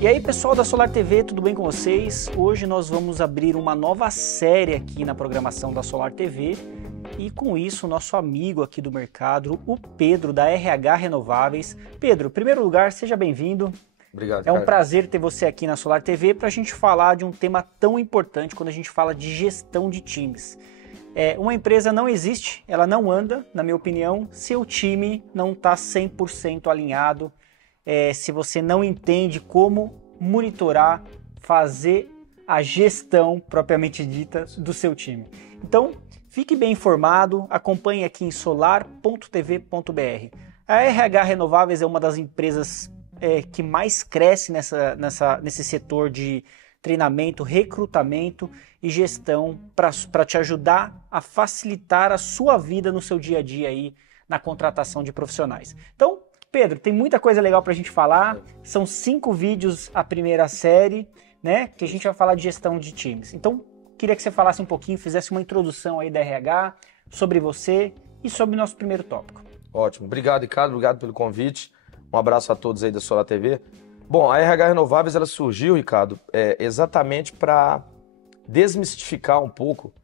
E aí, pessoal da Solar TV, tudo bem com vocês? Hoje nós vamos abrir uma nova série aqui na programação da Solar TV e com isso, nosso amigo aqui do mercado, o Pedro da RH Renováveis. Pedro, em primeiro lugar, seja bem-vindo. Obrigado, É um prazer ter você aqui na Solar TV para a gente falar de um tema tão importante quando a gente fala de gestão de times. Uma empresa não existe, ela não anda, na minha opinião, se o time não está 100% alinhado, se você não entende como monitorar, fazer a gestão propriamente dita do seu time. Então, fique bem informado, acompanhe aqui em solar.tv.br. A RH Renováveis é uma das empresas que mais cresce nesse setor de treinamento, recrutamento e gestão para te ajudar a facilitar a sua vida no seu dia a dia aí na contratação de profissionais. Então, Pedro, tem muita coisa legal para a gente falar. São 5 vídeos a primeira série, né? Que a gente vai falar de gestão de times. Então, queria que você falasse um pouquinho, fizesse uma introdução aí da RH, sobre você e sobre o nosso primeiro tópico. Ótimo. Obrigado, Ricardo. Obrigado pelo convite. Um abraço a todos aí da Solar TV. Bom, a RH Renováveis ela surgiu, Ricardo, exatamente para desmistificar um pouco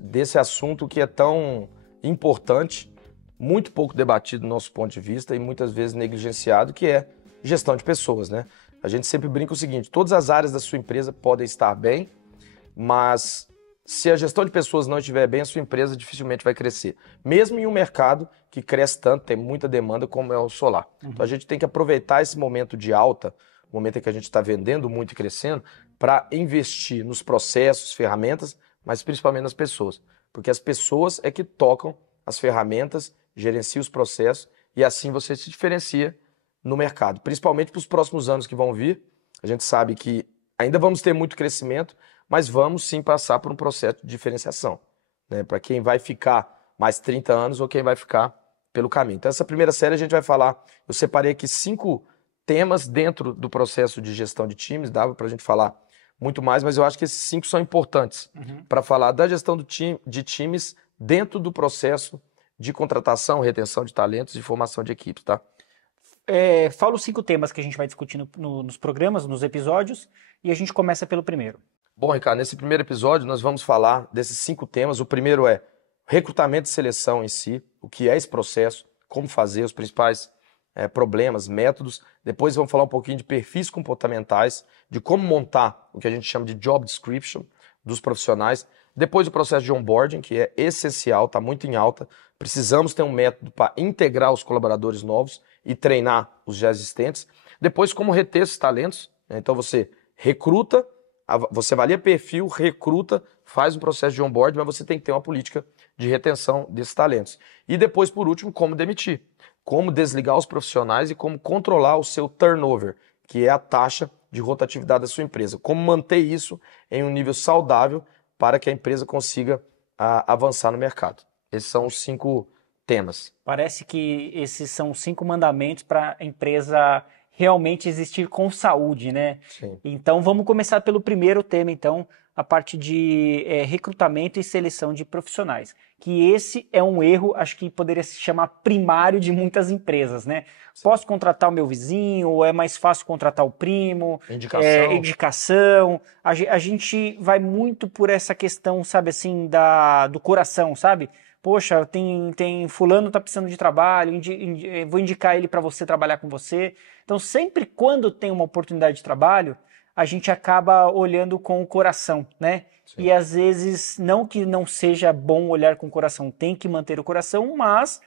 desse assunto que é tão importante, muito pouco debatido do nosso ponto de vista e muitas vezes negligenciado, que é gestão de pessoas, né? A gente sempre brinca o seguinte, todas as áreas da sua empresa podem estar bem, mas se a gestão de pessoas não estiver bem, a sua empresa dificilmente vai crescer. Mesmo em um mercado que cresce tanto, tem muita demanda como é o solar. Então a gente tem que aproveitar esse momento de alta, o momento em que a gente está vendendo muito e crescendo, para investir nos processos, ferramentas, mas principalmente nas pessoas. Porque as pessoas é que tocam as ferramentas, gerenciam os processos e assim você se diferencia no mercado. Principalmente para os próximos anos que vão vir. A gente sabe que ainda vamos ter muito crescimento, mas vamos sim passar por um processo de diferenciação, né? Para quem vai ficar mais 30 anos ou quem vai ficar pelo caminho. Então essa primeira série a gente vai falar, eu separei aqui 5 temas dentro do processo de gestão de times, dava para a gente falar muito mais, mas eu acho que esses 5 são importantes para falar da gestão de times dentro do processo de contratação, retenção de talentos e formação de equipes, tá? Fala os 5 temas que a gente vai discutir nos programas, nos episódios, e a gente começa pelo primeiro. Bom, Ricardo, nesse primeiro episódio nós vamos falar desses 5 temas. O primeiro é recrutamento e seleção em si, o que é esse processo, como fazer, os principais problemas, métodos. Depois vamos falar um pouquinho de perfis comportamentais, de como montar o que a gente chama de job description dos profissionais. Depois o processo de onboarding, que é essencial, está muito em alta. Precisamos ter um método para integrar os colaboradores novos e treinar os já existentes. Depois, como reter esses talentos. Então você recruta, você avalia perfil, recruta, faz um processo de onboarding, mas você tem que ter uma política de retenção desses talentos. E depois, por último, como demitir. Como desligar os profissionais e como controlar o seu turnover, que é a taxa de rotatividade da sua empresa. Como manter isso em um nível saudável para que a empresa consiga avançar no mercado. Esses são os 5 temas. Parece que esses são 5 mandamentos para a empresa realmente existir com saúde, né? Sim. Então vamos começar pelo primeiro tema, então, a parte de recrutamento e seleção de profissionais. Que esse é um erro, acho que poderia se chamar primário de muitas empresas, né? Sim. Posso contratar o meu vizinho, ou é mais fácil contratar o primo? Indicação. A gente vai muito por essa questão, sabe assim, do coração, sabe? Poxa, tem fulano tá precisando de trabalho, vou indicar ele para você trabalhar com você. Então, sempre quando tem uma oportunidade de trabalho, a gente acaba olhando com o coração, né? Sim. E às vezes, não que não seja bom olhar com o coração, tem que manter o coração, mas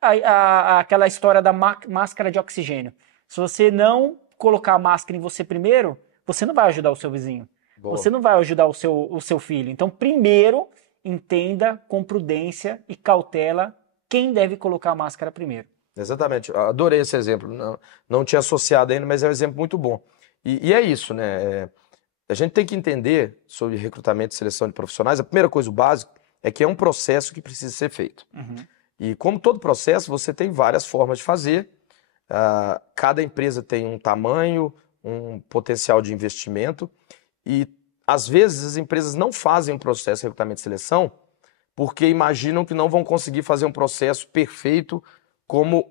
aquela história da máscara de oxigênio. Se você não colocar a máscara em você primeiro, você não vai ajudar o seu vizinho. Boa. Você não vai ajudar o seu filho. Então, primeiro, entenda com prudência e cautela quem deve colocar a máscara primeiro. Exatamente. Adorei esse exemplo. Não tinha associado ainda, mas é um exemplo muito bom. E é isso, né? A gente tem que entender sobre recrutamento e seleção de profissionais. A primeira coisa, o básico, é que é um processo que precisa ser feito. E como todo processo, você tem várias formas de fazer. Cada empresa tem um tamanho, um potencial de investimento. E, às vezes, as empresas não fazem um processo de recrutamento e seleção porque imaginam que não vão conseguir fazer um processo perfeito como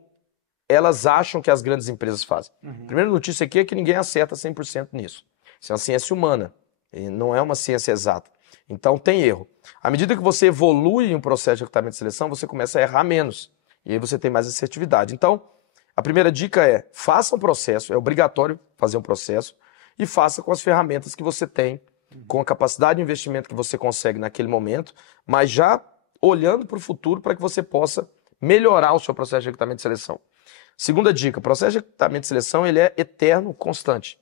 elas acham que as grandes empresas fazem. A primeira notícia aqui é que ninguém acerta 100% nisso. Isso é uma ciência humana, não é uma ciência exata. Então tem erro. À medida que você evolui em um processo de recrutamento e seleção, você começa a errar menos. E aí você tem mais assertividade. Então, a primeira dica é, faça um processo, é obrigatório fazer um processo, e faça com as ferramentas que você tem, com a capacidade de investimento que você consegue naquele momento, mas já olhando para o futuro para que você possa melhorar o seu processo de recrutamento e seleção. Segunda dica, o processo de recrutamento e seleção ele é eterno, constante.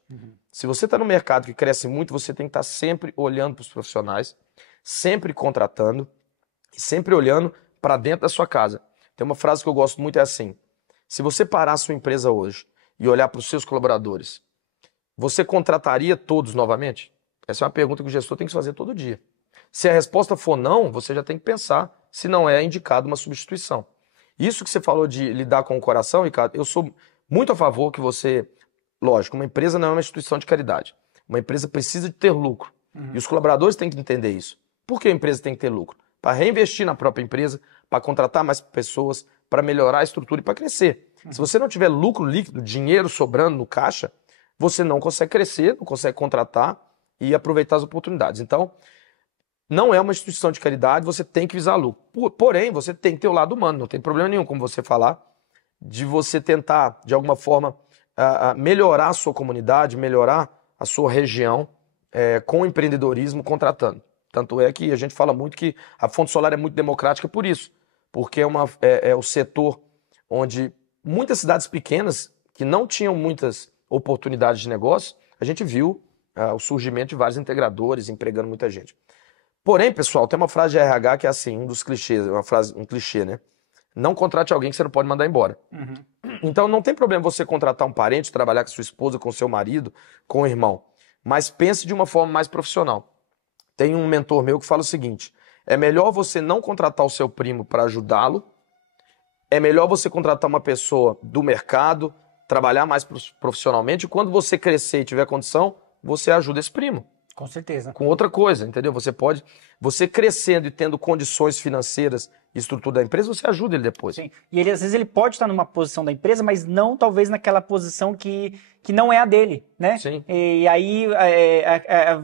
Se você está no mercado que cresce muito, você tem que estar sempre olhando para os profissionais, sempre contratando e sempre olhando para dentro da sua casa. Tem uma frase que eu gosto muito, é assim, se você parar a sua empresa hoje e olhar para os seus colaboradores, você contrataria todos novamente? Essa é uma pergunta que o gestor tem que fazer todo dia. Se a resposta for não, você já tem que pensar se não é indicado uma substituição. Isso que você falou de lidar com o coração, Ricardo, eu sou muito a favor que você... Lógico, uma empresa não é uma instituição de caridade. Uma empresa precisa de ter lucro. E os colaboradores têm que entender isso. Por que a empresa tem que ter lucro? Para reinvestir na própria empresa, para contratar mais pessoas, para melhorar a estrutura e para crescer. Se você não tiver lucro líquido, dinheiro sobrando no caixa, você não consegue crescer, não consegue contratar e aproveitar as oportunidades. Então, não é uma instituição de caridade, você tem que visar lucro. Porém, você tem que ter o lado humano, não tem problema nenhum, como você falar, de você tentar, de alguma forma, melhorar a sua comunidade, melhorar a sua região com empreendedorismo, contratando. Tanto é que a gente fala muito que a Fonte Solar é muito democrática por isso, porque é o setor onde muitas cidades pequenas, que não tinham muitas oportunidades de negócio, a gente viu o surgimento de vários integradores, empregando muita gente. Porém, pessoal, tem uma frase de RH que é assim, um dos clichês, um clichê, né? Não contrate alguém que você não pode mandar embora. Então não tem problema você contratar um parente, trabalhar com sua esposa, com seu marido, com o irmão. Mas pense de uma forma mais profissional. Tem um mentor meu que fala o seguinte, é melhor você não contratar o seu primo para ajudá-lo, é melhor você contratar uma pessoa do mercado, trabalhar mais profissionalmente, e quando você crescer e tiver condição, você ajuda esse primo. Com certeza. Com outra coisa, entendeu? Você crescendo e tendo condições financeiras e estrutura da empresa, você ajuda ele depois. Sim. E ele, às vezes, ele pode estar numa posição da empresa, mas não, talvez, naquela posição que não é a dele, né? Sim. E aí,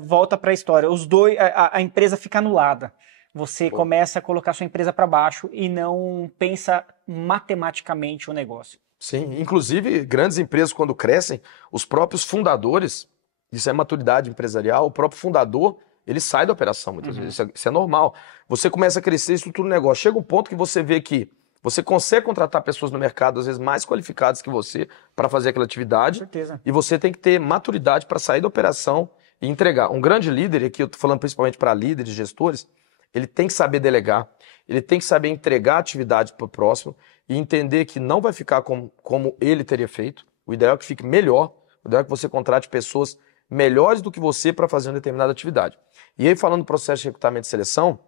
volta para a história. Os dois, a empresa fica anulada. Você começa a colocar sua empresa para baixo e não pensa matematicamente o negócio. Sim, inclusive, grandes empresas, quando crescem, os próprios fundadores... Isso é maturidade empresarial. O próprio fundador, ele sai da operação muitas vezes. Isso é normal. Você começa a crescer e estrutura o negócio. Chega um ponto que você vê que você consegue contratar pessoas no mercado, às vezes mais qualificadas que você, para fazer aquela atividade. Com certeza. E você tem que ter maturidade para sair da operação e entregar. Um grande líder, e aqui eu estou falando principalmente para líderes, gestores, ele tem que saber delegar, ele tem que saber entregar a atividade para o próximo e entender que não vai ficar como ele teria feito. O ideal é que fique melhor. O ideal é que você contrate pessoas melhores do que você para fazer uma determinada atividade. E aí, falando do processo de recrutamento e seleção,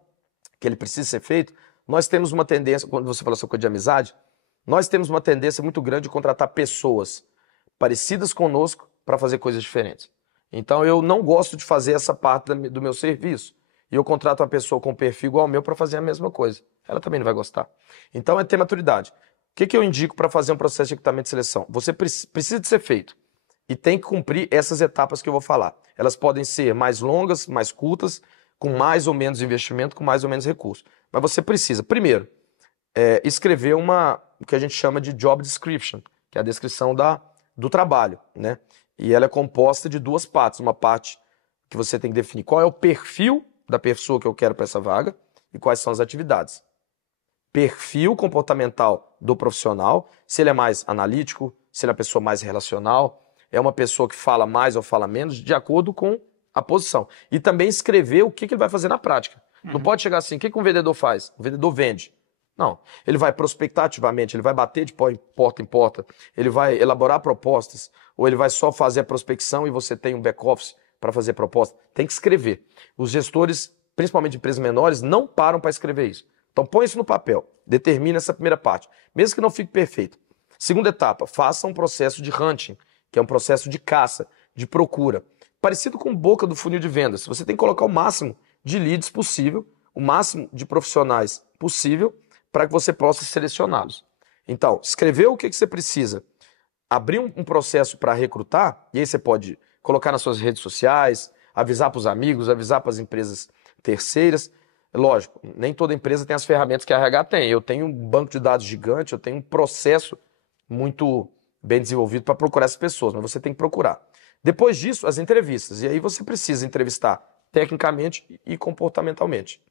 que ele precisa ser feito, nós temos uma tendência, quando você fala essa coisa de amizade, nós temos uma tendência muito grande de contratar pessoas parecidas conosco para fazer coisas diferentes. Então, eu não gosto de fazer essa parte do meu serviço. E eu contrato uma pessoa com perfil igual ao meu para fazer a mesma coisa. Ela também não vai gostar. Então, é ter maturidade. O que eu indico para fazer um processo de recrutamento e seleção? Você precisa de ser feito. E tem que cumprir essas etapas que eu vou falar. Elas podem ser mais longas, mais curtas, com mais ou menos investimento, com mais ou menos recurso. Mas você precisa, primeiro, escrever o que a gente chama de job description, que é a descrição do trabalho, né? E ela é composta de duas partes. Uma parte que você tem que definir qual é o perfil da pessoa que eu quero para essa vaga e quais são as atividades. Perfil comportamental do profissional, se ele é mais analítico, se ele é uma pessoa mais relacional, é uma pessoa que fala mais ou fala menos, de acordo com a posição. E também escrever o que ele vai fazer na prática. Não pode chegar assim, o que um vendedor faz? O vendedor vende. Não, ele vai prospectar ativamente, ele vai bater de porta em porta, ele vai elaborar propostas, ou ele vai só fazer a prospecção e você tem um back-office para fazer proposta. Tem que escrever. Os gestores, principalmente de empresas menores, não param para escrever isso. Então põe isso no papel, determina essa primeira parte, mesmo que não fique perfeito. Segunda etapa, faça um processo de hunting, que é um processo de caça, de procura. Parecido com boca do funil de vendas. Você tem que colocar o máximo de leads possível, o máximo de profissionais possível, para que você possa selecioná-los. Então, escrever o que você precisa, abrir um processo para recrutar, e aí você pode colocar nas suas redes sociais, avisar para os amigos, avisar para as empresas terceiras. Lógico, nem toda empresa tem as ferramentas que a RH tem. Eu tenho um banco de dados gigante, eu tenho um processo muito bem desenvolvido para procurar essas pessoas, mas você tem que procurar. Depois disso, as entrevistas. E aí você precisa entrevistar tecnicamente e comportamentalmente.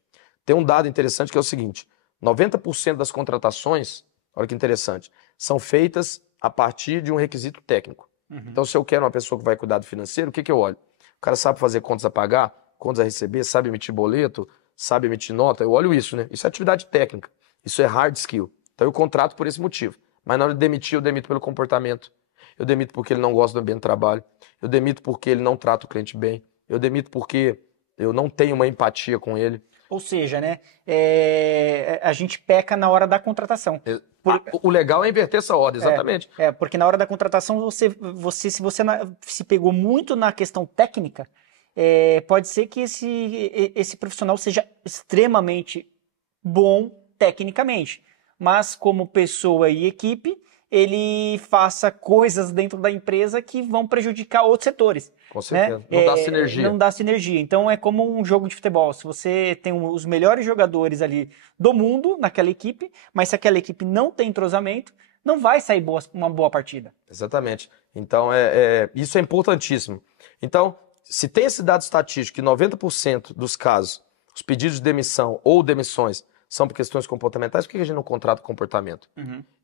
Tem um dado interessante que é o seguinte: 90% das contratações, olha que interessante, são feitas a partir de um requisito técnico. Então, se eu quero uma pessoa que vai cuidar do financeiro, o que eu olho? O cara sabe fazer contas a pagar, contas a receber, sabe emitir boleto, sabe emitir nota. Eu olho isso, né? Isso é atividade técnica. Isso é hard skill. Então, eu contrato por esse motivo. Mas na hora de demitir, eu demito pelo comportamento. Eu demito porque ele não gosta do ambiente de trabalho. Eu demito porque ele não trata o cliente bem. Eu demito porque eu não tenho uma empatia com ele. Ou seja, né, a gente peca na hora da contratação. O legal é inverter essa ordem, exatamente. Porque na hora da contratação, se você se pegou muito na questão técnica, pode ser que esse profissional seja extremamente bom tecnicamente, mas como pessoa e equipe, ele faça coisas dentro da empresa que vão prejudicar outros setores. Com certeza. Né? Não dá sinergia. Não dá sinergia. Então é como um jogo de futebol. Se você tem os melhores jogadores ali do mundo naquela equipe, mas se aquela equipe não tem entrosamento, não vai sair uma boa partida. Exatamente. Então isso é importantíssimo. Então, se tem esse dado estatístico que 90% dos casos, os pedidos de demissão ou demissões são por questões comportamentais, por que a gente não contrata comportamento?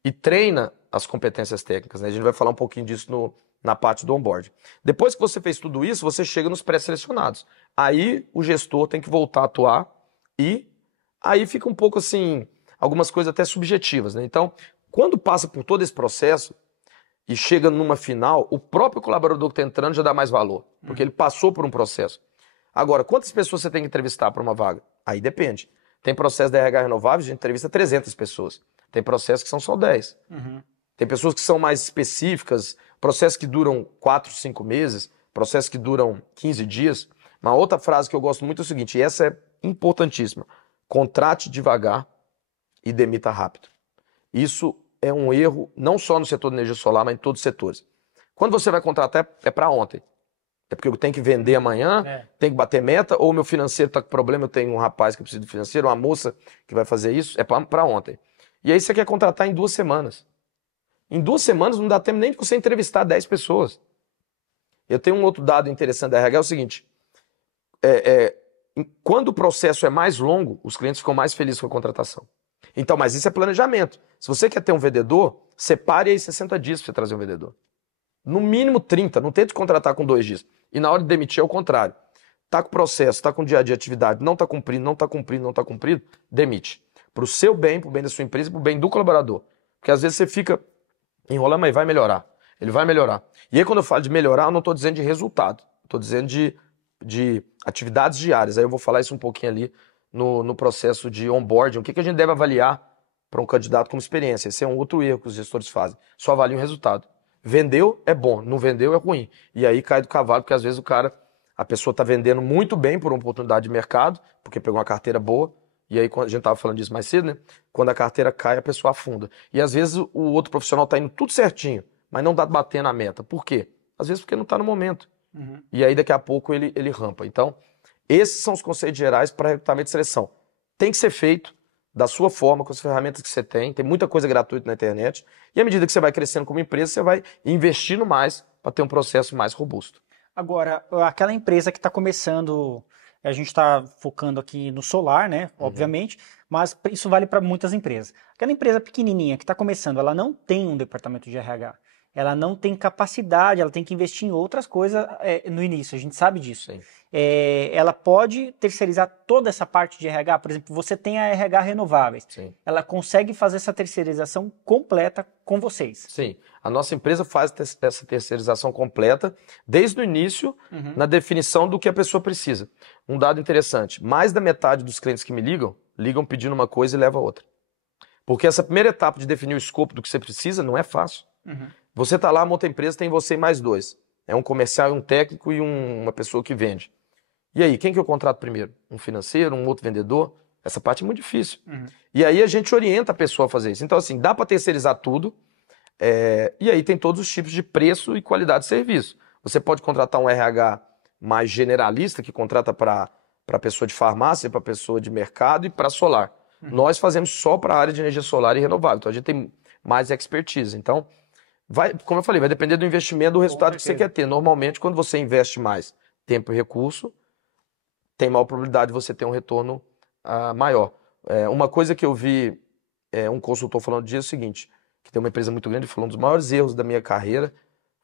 E treina as competências técnicas, né? A gente vai falar um pouquinho disso na parte do onboard. Depois que você fez tudo isso, você chega nos pré-selecionados. Aí o gestor tem que voltar a atuar e aí fica um pouco assim, algumas coisas até subjetivas, né? Então, quando passa por todo esse processo e chega numa final, o próprio colaborador que está entrando já dá mais valor, porque ele passou por um processo. Agora, quantas pessoas você tem que entrevistar para uma vaga? Aí depende. Tem processo da RH Renováveis, a gente entrevista 300 pessoas. Tem processos que são só 10. Tem pessoas que são mais específicas, processos que duram 4, 5 meses, processos que duram 15 dias. Uma outra frase que eu gosto muito é o seguinte, e essa é importantíssima: contrate devagar e demita rápido. Isso é um erro não só no setor de energia solar, mas em todos os setores. Quando você vai contratar, é para ontem. É porque eu tenho que vender amanhã, tenho que bater meta, ou meu financeiro está com problema, eu tenho um rapaz que precisa de financeiro, uma moça que vai fazer isso, é para ontem. E aí você quer contratar em 2 semanas. Em 2 semanas não dá tempo nem de você entrevistar 10 pessoas. Eu tenho um outro dado interessante da RH, é o seguinte, quando o processo é mais longo, os clientes ficam mais felizes com a contratação. Então, mas isso é planejamento. Se você quer ter um vendedor, separe aí 60 dias para você trazer um vendedor. No mínimo 30, não tente contratar com 2 dias. E na hora de demitir é o contrário. Tá com processo, tá com dia a dia de atividade, não tá cumprindo, demite. Pro seu bem, pro bem da sua empresa, pro bem do colaborador. Porque às vezes você fica enrolando, mas vai melhorar. Ele vai melhorar. E aí quando eu falo de melhorar, eu não estou dizendo de resultado. Estou dizendo de atividades diárias. Aí eu vou falar isso um pouquinho ali no processo de onboarding. O que a gente deve avaliar para um candidato como experiência? Esse é um outro erro que os gestores fazem. Só avaliam o resultado. Vendeu é bom, não vendeu é ruim. E aí cai do cavalo, porque às vezes a pessoa está vendendo muito bem por uma oportunidade de mercado, porque pegou uma carteira boa, e aí a gente estava falando disso mais cedo, né? Quando a carteira cai, a pessoa afunda. E às vezes o outro profissional está indo tudo certinho, mas não está batendo a meta. Por quê? Às vezes porque não está no momento. E aí daqui a pouco ele rampa. Então, esses são os conceitos gerais para recrutamento e seleção. Tem que ser feito da sua forma, com as ferramentas que você tem muita coisa gratuita na internet, e à medida que você vai crescendo como empresa, você vai investindo mais para ter um processo mais robusto. Agora, aquela empresa que está começando, a gente está focando aqui no solar, né, obviamente, mas isso vale para muitas empresas. Aquela empresa pequenininha que está começando, ela não tem um departamento de RH, ela não tem capacidade, ela tem que investir em outras coisas no início, a gente sabe disso. Ela pode terceirizar toda essa parte de RH, por exemplo, você tem a RH Renováveis. Sim. Ela consegue fazer essa terceirização completa com vocês. Sim, a nossa empresa faz essa terceirização completa desde o início, na definição do que a pessoa precisa. Um dado interessante, mais da metade dos clientes que me ligam pedindo uma coisa e levam outra. Porque essa primeira etapa de definir o escopo do que você precisa não é fácil. Você está lá, monta a empresa, tem você e mais 2. É um comercial, um técnico e uma pessoa que vende. E aí, quem que eu contrato primeiro? Um financeiro, um outro vendedor? Essa parte é muito difícil. E aí a gente orienta a pessoa a fazer isso. Então, assim, dá para terceirizar tudo. E aí tem todos os tipos de preço e qualidade de serviço. Você pode contratar um RH mais generalista, que contrata para pessoa de farmácia, para pessoa de mercado e para solar. Nós fazemos só para a área de energia solar e renovável. Então a gente tem mais expertise. Então, como eu falei, vai depender do investimento, do resultado que você quer ter. Normalmente, quando você investe mais tempo e recurso, tem maior probabilidade de você ter um retorno maior. Uma coisa que eu vi um consultor falando disso é o seguinte, que tem uma empresa muito grande, falou um dos maiores erros da minha carreira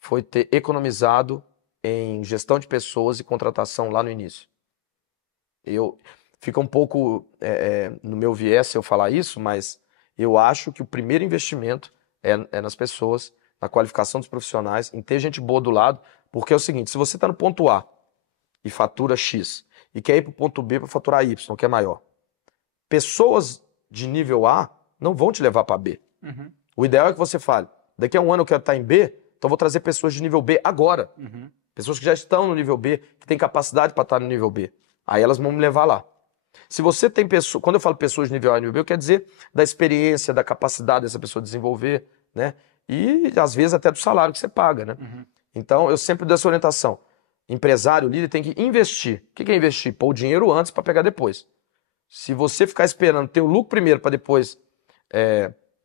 foi ter economizado em gestão de pessoas e contratação lá no início. Fica um pouco no meu viés se eu falar isso, mas eu acho que o primeiro investimento é nas pessoas, na qualificação dos profissionais, em ter gente boa do lado, porque é o seguinte, se você está no ponto A e fatura X e quer ir para o ponto B para faturar Y, que é maior, pessoas de nível A não vão te levar para B. O ideal é que você fale, daqui a um ano eu quero estar em B, então eu vou trazer pessoas de nível B agora. Pessoas que já estão no nível B, que têm capacidade para estar no nível B. Aí elas vão me levar lá. Se você tem pessoas, quando eu falo pessoas de nível A e nível B, eu quero dizer da experiência, da capacidade dessa pessoa desenvolver, né? E às vezes até do salário que você paga, né? Então eu sempre dou essa orientação. Empresário, líder tem que investir. O que é investir? Pôr o dinheiro antes para pegar depois. Se você ficar esperando ter o lucro primeiro para depois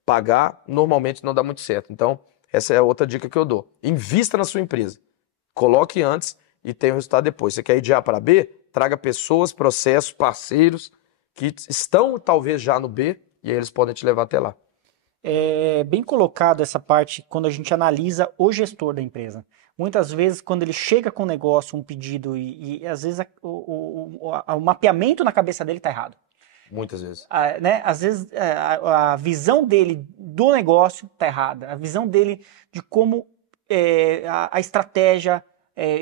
pagar, normalmente não dá muito certo. Então, essa é outra dica que eu dou. Invista na sua empresa. Coloque antes e tenha o resultado depois. Você quer ir de A para B? Traga pessoas, processos, parceiros que estão talvez já no B e aí eles podem te levar até lá. É bem colocado essa parte quando a gente analisa o gestor da empresa. Muitas vezes, quando ele chega com um negócio, um pedido, e às vezes o mapeamento na cabeça dele está errado. Muitas vezes. Né? Às vezes a visão dele do negócio está errada. A visão dele de como a estratégia,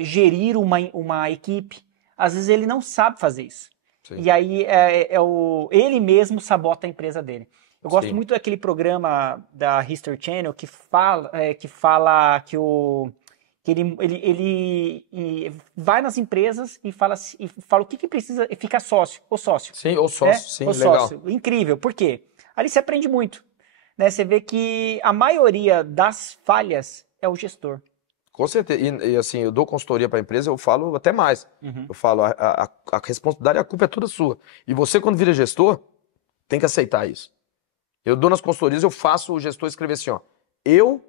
gerir uma equipe. Às vezes ele não sabe fazer isso. Sim. E aí ele mesmo sabota a empresa dele. Eu gosto muito daquele programa da History Channel que fala que ele vai nas empresas e fala o que precisa, e fica sócio. Sim, ou sócio, né? Sim, o legal. Sócio. Incrível, por quê? Ali você aprende muito. Né? Você vê que a maioria das falhas é o gestor. Com certeza. E assim, eu dou consultoria para a empresa, eu falo até mais. Eu falo, a responsabilidade, a culpa é toda sua. E você, quando vira gestor, tem que aceitar isso. Eu dou nas consultorias, eu faço o gestor escrever assim, ó, eu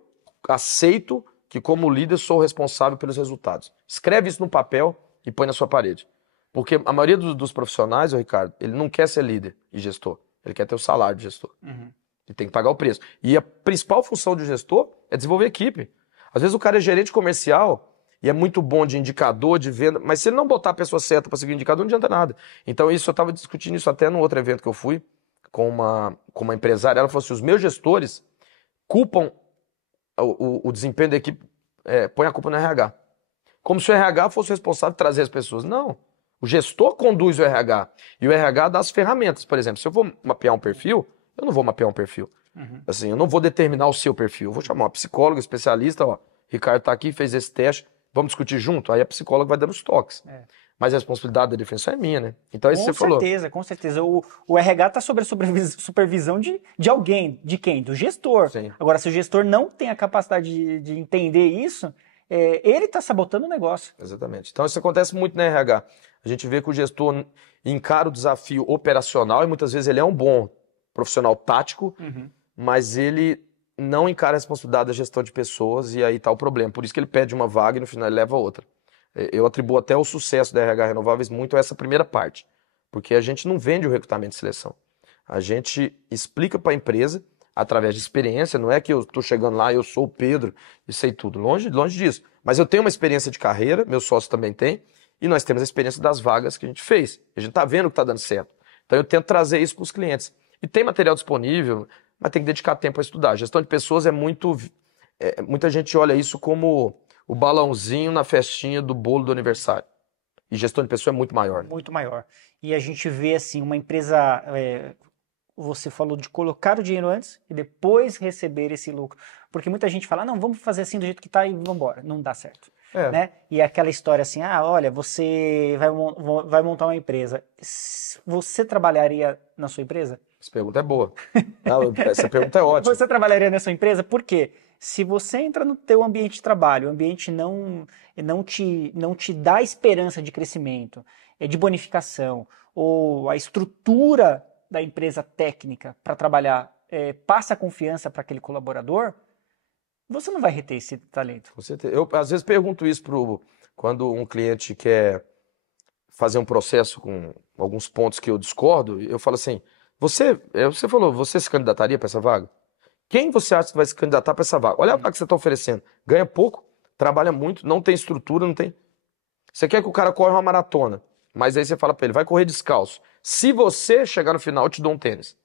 aceito que como líder sou responsável pelos resultados. Escreve isso no papel e põe na sua parede. Porque a maioria dos profissionais, Ricardo, ele não quer ser líder e gestor. Ele quer ter o salário de gestor. Ele tem que pagar o preço. E a principal função do gestor é desenvolver equipe. Às vezes o cara é gerente comercial e é muito bom de indicador, de venda, mas se ele não botar a pessoa certa para seguir o indicador, não adianta nada. Então eu estava discutindo isso até no outro evento que eu fui, com uma empresária. Ela falou assim, os meus gestores culpam o desempenho da equipe, põe a culpa no RH. Como se o RH fosse responsável de trazer as pessoas. Não. O gestor conduz o RH. E o RH dá as ferramentas. Por exemplo, se eu vou mapear um perfil, eu não vou mapear um perfil. Assim, eu não vou determinar o seu perfil. Eu vou chamar uma psicóloga, especialista, ó, Ricardo tá aqui, fez esse teste, vamos discutir junto? Aí a psicóloga vai dando os toques. Mas a responsabilidade da defensão é minha, né? Então é isso que você falou. Com certeza. O RH está sob a supervisão de alguém. De quem? Do gestor. Sim. Agora, se o gestor não tem a capacidade de entender isso, ele está sabotando o negócio. Exatamente. Então isso acontece muito na RH. A gente vê que o gestor encara o desafio operacional e muitas vezes ele é um bom profissional tático, mas ele não encara a responsabilidade da gestão de pessoas e aí está o problema. Por isso que ele pede uma vaga e no final ele leva outra. Eu atribuo até o sucesso da RH Renováveis muito a essa primeira parte, porque a gente não vende o recrutamento e seleção. A gente explica para a empresa, através de experiência, não é que eu estou chegando lá, eu sou o Pedro e sei tudo, longe disso. Mas eu tenho uma experiência de carreira, meu sócio também tem, e nós temos a experiência das vagas que a gente fez. A gente está vendo que está dando certo. Então eu tento trazer isso para os clientes. E tem material disponível, mas tem que dedicar tempo a estudar. A gestão de pessoas é muito... muita gente olha isso como o balãozinho na festinha do bolo do aniversário. E gestão de pessoa é muito maior. Né? Muito maior. E a gente vê, assim, uma empresa... você falou de colocar o dinheiro antes e depois receber esse lucro. Porque muita gente fala, não, vamos fazer assim do jeito que está e vamos embora. Não dá certo. né? E é aquela história assim, olha, você vai montar uma empresa. Você trabalharia na sua empresa? Essa pergunta é boa. Essa pergunta é ótima. Você trabalharia na sua empresa? Por quê? Se você entra no teu ambiente de trabalho, o ambiente não te dá esperança de crescimento, de bonificação, ou a estrutura da empresa técnica para trabalhar passa confiança para aquele colaborador, você não vai reter esse talento. Com certeza. Eu, às vezes, pergunto isso quando um cliente quer fazer um processo com alguns pontos que eu discordo, eu falo assim, você falou, você se candidataria para essa vaga? Quem você acha que vai se candidatar para essa vaga? Olha a vaga que você está oferecendo. Ganha pouco, trabalha muito, não tem estrutura, não tem... Você quer que o cara corra uma maratona, mas aí você fala para ele, vai correr descalço. Se você chegar no final, eu te dou um tênis.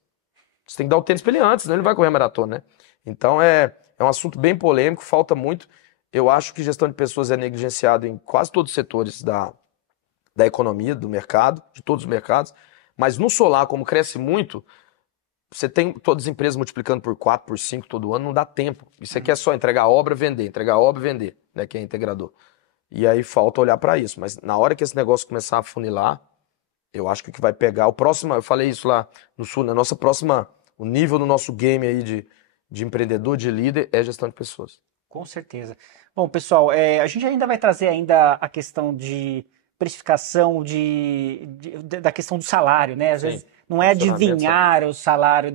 Você tem que dar o tênis para ele antes, senão ele vai correr a maratona, né? Então é um assunto bem polêmico, falta muito. Eu acho que gestão de pessoas é negligenciado em quase todos os setores da economia, do mercado, de todos os mercados. Mas no solar, como cresce muito, você tem todas as empresas multiplicando por 4, por 5 todo ano, não dá tempo. E você quer só entregar a obra, vender, né, que é integrador. E aí falta olhar para isso. Mas na hora que esse negócio começar a funilar, eu acho que o que vai pegar, eu falei isso lá no Sul, na nossa próxima, o nível do nosso game aí de empreendedor, de líder, é gestão de pessoas. Com certeza. Bom, pessoal, a gente ainda vai trazer ainda a questão de precificação da questão do salário, né? Às vezes não é adivinhar o salário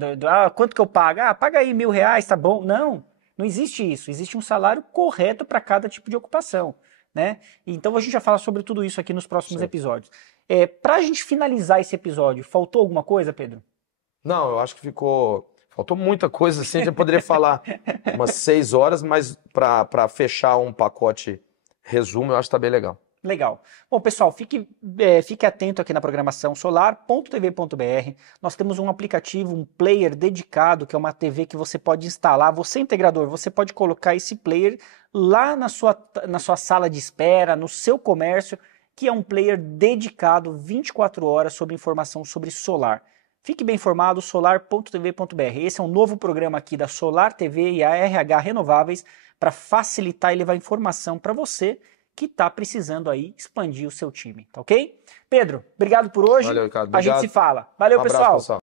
quanto que eu pago? Paga aí R$1.000, tá bom? Não existe isso. Existe um salário correto para cada tipo de ocupação, né? Então a gente vai falar sobre tudo isso aqui nos próximos episódios. Para a gente finalizar esse episódio, faltou alguma coisa, Pedro? Não, eu acho que faltou muita coisa, assim, a gente poderia falar umas 6 horas, mas para fechar um pacote resumo, eu acho que tá bem legal. Legal. Bom, pessoal, fique atento aqui na programação solar.tv.br. Nós temos um aplicativo, um player dedicado, que é uma TV que você pode instalar. Você, integrador, você pode colocar esse player lá na sua sala de espera, no seu comércio, que é um player dedicado 24 horas sobre informação sobre solar. Fique bem informado, solar.tv.br. Esse é um novo programa aqui da Solar TV e a RH Renováveis para facilitar e levar informação para você que está precisando aí expandir o seu time, tá ok? Pedro, obrigado por hoje. Valeu, Ricardo. A gente se fala. Valeu, Um abraço, pessoal. pessoal.